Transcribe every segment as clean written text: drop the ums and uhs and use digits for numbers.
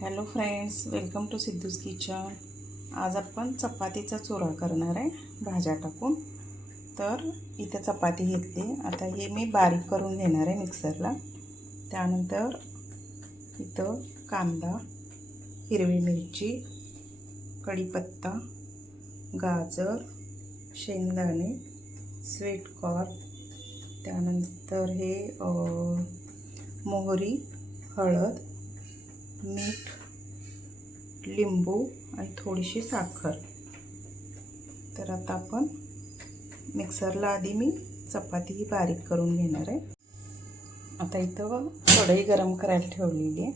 Hello friends, welcome to Siddhu's kitchen. आज आपण चपातीचा चुरा करणार आहे भाज्या टाकून। तर इथे चपाती घेतली, आता हे मी बारीक करून घेणार आहे मिक्सरला। त्यानंतर इथं कांदा, हिरवी मिरची, कढीपत्ता, गाजर, शेंगदाणे, स्वीट कॉर्न, त्यानंतर हे मोहरी, हळद, मीठ, लिंबू आणि थोडीशी साखर। तर आता आपण मिक्सरला आधी मी चपाती ही बारीक करून घेणार आहे। आता इथं कढई गरम करायला ठेवलेली आहे,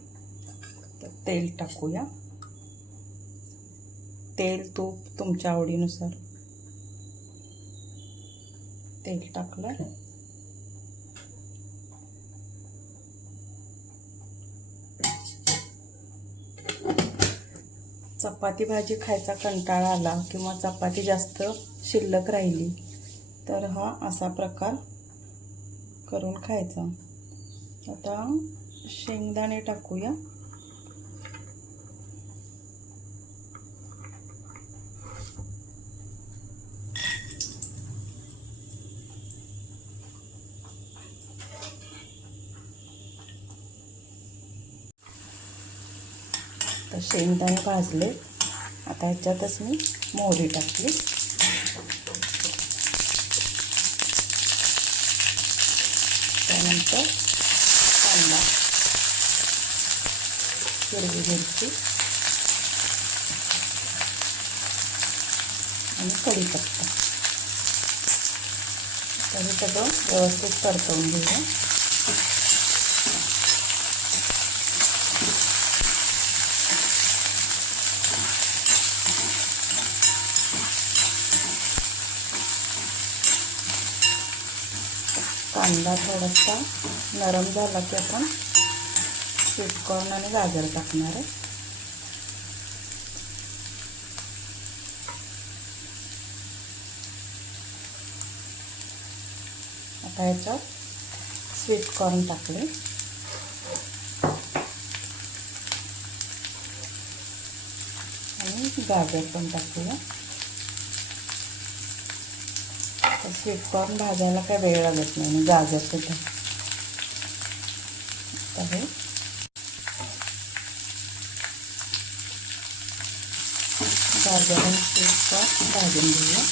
तर तेल टाकूया। तेल तूप तुमच्या आवडीनुसार तेल टाकलं। चपाती भाजी खायचा कंटाळा आला किंवा चपाती जास्त शिल्लक राहिली तर हा असा प्रकार करून खायचा। आता शेंगदाणे टाकूया। तर शेंगदाणे भाजले, आता ह्याच्यातच मी मोहरी टाकली। त्यानंतर कांदा, हिरवी मिरची आणि कढीपत्ता, तर हे सगळं व्यवस्थित परतवून घेऊया। कांदा थोडासा नरम झाला की आपण स्वीट कॉर्न आणि गाजर टाकणार आहे। आता याच्यात स्वीट कॉर्न टाकले आणि गाजर पण टाकूया। स्वीट कॉर्न भाजायला काय वेळ लागत नाही, गाजर सुद्धा। आता हे गाजर आणि स्वीट कॉर्न भाजून घेऊया।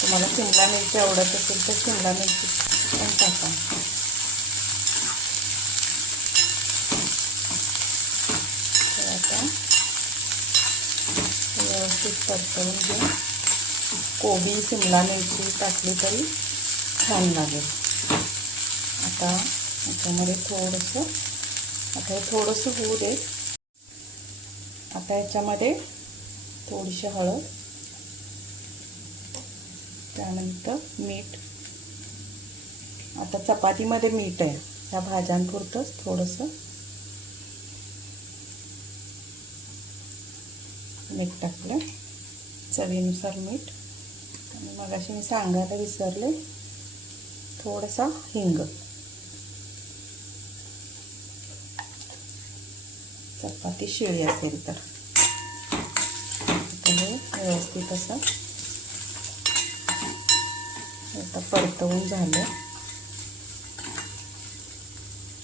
तुम्हाला शिमला मिरची आवडत असेल तर शिमला मिरची पण टाका। तर आता व्यवस्थित परतवून घेऊन कोबी, शिमला मिरची टाकली तरी छान लागेल। आता याच्यामध्ये आता हे थोडंसं होऊ दे। आता याच्यामध्ये थोडीशी हळद, त्यानंतर मीठ। आता चपातीमध्ये मीठ आहे, ह्या भाज्यांपुरतंच थोडंसं मीठ टाकलं, चवीनुसार मीठ। आणि मगाशी मी सांगायला विसरले, थोडासा हिंग। चपाती शिळी असेल तर हे व्यवस्थित असं आता परतवून झालं।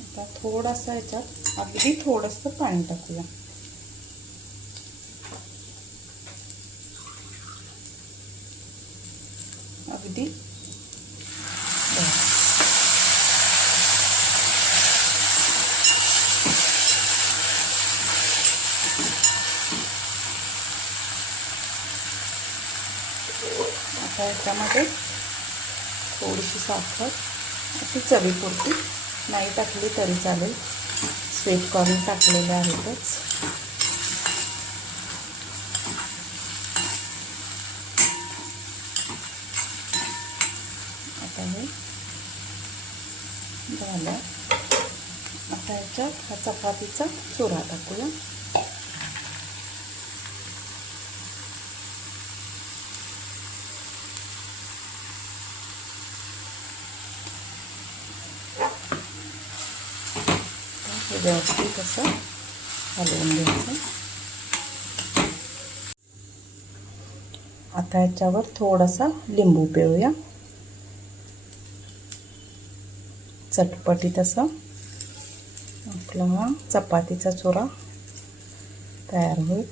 आता थोडासा याच्यात अगदी थोडंसं पाणी टाकूया। अगदी आता याच्यामध्ये थोडीशी साखर, ती चवीपुरती, नाही टाकली तरी चालेल, स्वीट कॉर्न टाकलेले आहेतच। आता हे झालं। आता याच्यात हा चपातीचा चुरा टाकूया। व्यवस्थित असं हलवून घ्यायचं. आता याच्यावर थोडासा लिंबू पिळूया. चटपटीत असं आपला हा चपातीचा चुरा तयार होईल.